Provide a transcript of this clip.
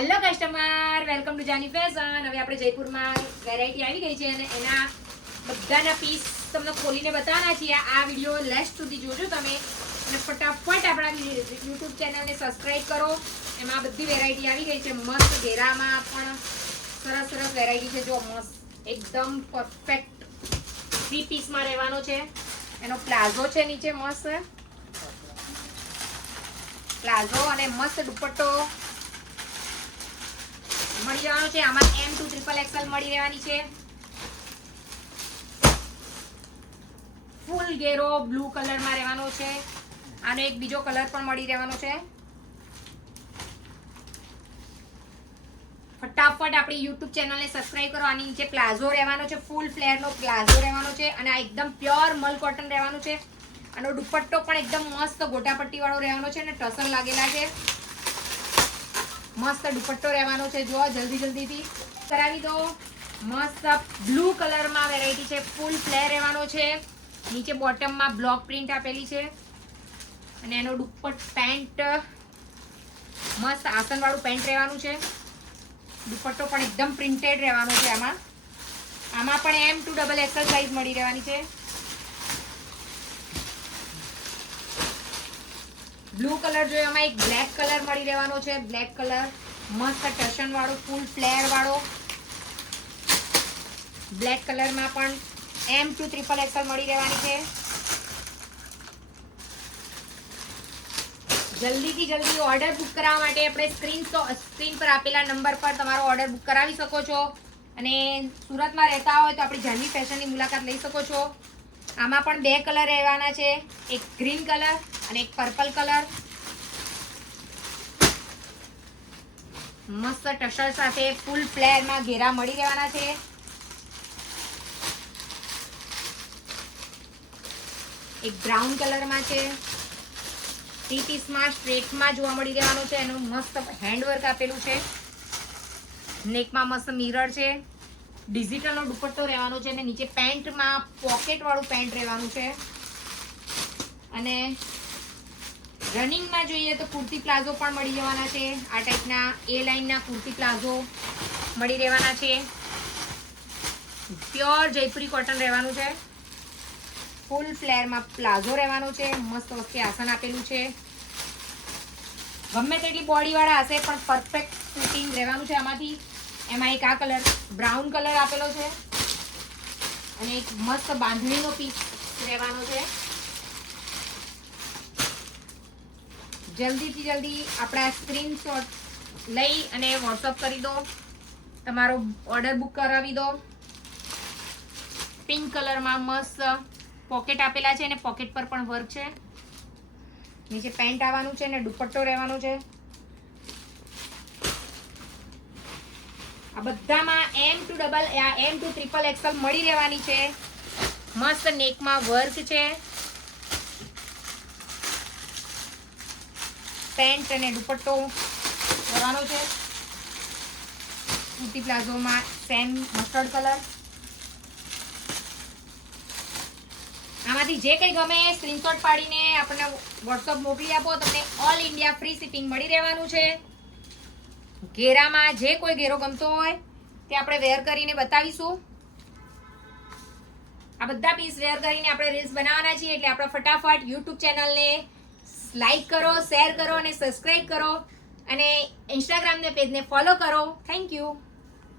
Hello customer, welcome to Jani fashion. હવે આપણે જયપુરમાં વેરાયટી આવી ગઈ છે અને એના બધાના પીસ તમને ખોલીને બતાવવાના છીએ. આ વિડીયો લાસ્ટ સુધી જોજો તમે અને ફટાફટ આપણા યુટ્યુબ ચેનલને સબસ્ક્રાઇબ કરો. એમાં બધી વેરાયટી આવી ગઈ છે. મસ્ત ઘેરામાં પણ સરસ સરસ વેરાયટી છે. જો મસ્ત એકદમ પરફેક્ટ 3 પીસમાં રહેવાનો છે. એનો પ્લાઝો છે નીચે મસ્ત પ્લાઝો અને મસ્ત દુપટ્ટો મળી જવાનો છે. આમાં M2 XXL મળી રહેવાની છે. ફૂલ ઘેરો બ્લુ કલરમાં રહેવાનો છે. આનો એક બીજો કલર પણ મળી રહેવાનો છે. ફટાફટ આપણી YouTube ચેનલને સબસ્ક્રાઇબ કરો. આની નીચે પ્લાઝો રહેવાનો છે. ફૂલ ફ્લેરનો પ્લાઝો રહેવાનો છે અને આ એકદમ પ્યોર મલ કોટન રહેવાનું છે. આનો દુપટ્ટો પણ એકદમ મસ્ત ગોટાપટ્ટી વાળો રહેવાનો છે અને ટસર લાગેલા છે. મસ્ત દુપટ્ટો રહેવાનો છે. જો જલ્દીથી કરાવી દો. મસ્ત બ્લુ કલરમાં વેરાયટી છે. ફૂલ ફ્લેર રહેવાનો છે. નીચે બોટમમાં બ્લોક પ્રિન્ટ આપેલી છે અને એનો પેન્ટ મસ્ત આસન વાળું પેન્ટ રહેવાનું છે. દુપટ્ટો પણ એકદમ પ્રિન્ટેડ રહેવાનો છે. આમાં પણ M2 XXL સાઈઝ મળી રહેવાની છે. બ્લુ કલર જોઈએ, આમાં એક બ્લેક કલર મળી રહેવાનો છે. બ્લેક કલર મસ્ત ટશન વાળો ફૂલ ફ્લેર વાળો બ્લેક કલરમાં પણ M2 XXL મળી રહેવાની છે. જલ્દી ઓર્ડર બુક કરાવવા માટે આપણે સ્ક્રીન પર આપેલા નંબર પર તમારો ઓર્ડર બુક કરાવી શકો છો અને સુરતમાં રહેતા હોય તો આપણી જાનવી ફેશનની મુલાકાત લઈ શકો છો. આમાં પણ 2 કલર રહેવાના છે. એક ગ્રીન કલર અને એક પર્પલ કલર. મસ્ત ટસર સાથે ફૂલ ફ્લેરમાં ઘેરા મળી રહેવાના છે. એક બ્રાઉન કલરમાં છે. 3 પીસમાં સ્ટ્રેટમાં જોવા મળી રહેવાનું છે. એનું મસ્ત હેન્ડવર્ક આપેલું છે. નેકમાં મસ્ત મિરર છે. ડિજિટલનો દુપટ્ટો રહેવાનો છે અને નીચે પેન્ટમાં પોકેટ વાળું પેન્ટ રહેવાનું છે. અને રનિંગમાં જોઈએ તો કુર્તી પ્લાઝો પણ મળી જવાના છે. આ ટાઈપના A લાઇનના કુર્તી પ્લાઝો મળી રહેવાના છે. પ્યોર જયપુરી કોટન રહેવાનું છે. ફૂલ ફ્લેરમાં પ્લાઝો રહેવાનો છે. મસ્ત વચ્ચે આસન આપેલું છે. ગમે તેટલી બોડી વાળા હશે પણ પરફેક્ટ ફિટિંગ રહેવાનું છે. આમાંથી એમાં એક આ કલર બ્રાઉન કલર આપેલો છે અને એક મસ્ત બાંધણીનો પીસ રહેવાનો છે. જલ્દી આપણા સ્ક્રીનશોટ લઈ અને વોટ્સઅપ કરી દો. તમારો ઓર્ડર બુક કરાવી દો. પિંક કલરમાં મસ્ત પોકેટ આપેલા છે અને પોકેટ પર પણ વર્ક છે. નીચે પેન્ટ આવવાનું છે અને દુપટ્ટો રહેવાનો છે. આ બધામાં M2 XXL મળી રહેવાની છે. મસ્ત નેકમાં વર્ક છે. પેન્ટ અને દુપટ્ટો રહેવાનો છે. કુર્તી પ્લાઝોમાં સેમ મસ્ટર્ડ કલર. આમાંથી જે કંઈ ગમે સ્ક્રીનશોટ પાડીને આપણને વોટ્સઅપ મોકલી આપો. તમને ઓલ ઇન્ડિયા ફ્રી શિપિંગ મળી રહેવાનું છે. ઘેરામાં જે કોઈ ઘેરો ગમતો હોય તે આપણે વેર કરીને બતાવીશું. આ બધા પીસ વેર કરીને આપણે રીલ્સ બનાવવાના છીએ એટલે આપણે ફટાફટ યુટ્યુબ ચેનલને લાઈક કરો, શેર કરો અને સબસ્ક્રાઇબ કરો અને ઇન્સ્ટાગ્રામને પેજને ફોલો કરો. Thank you.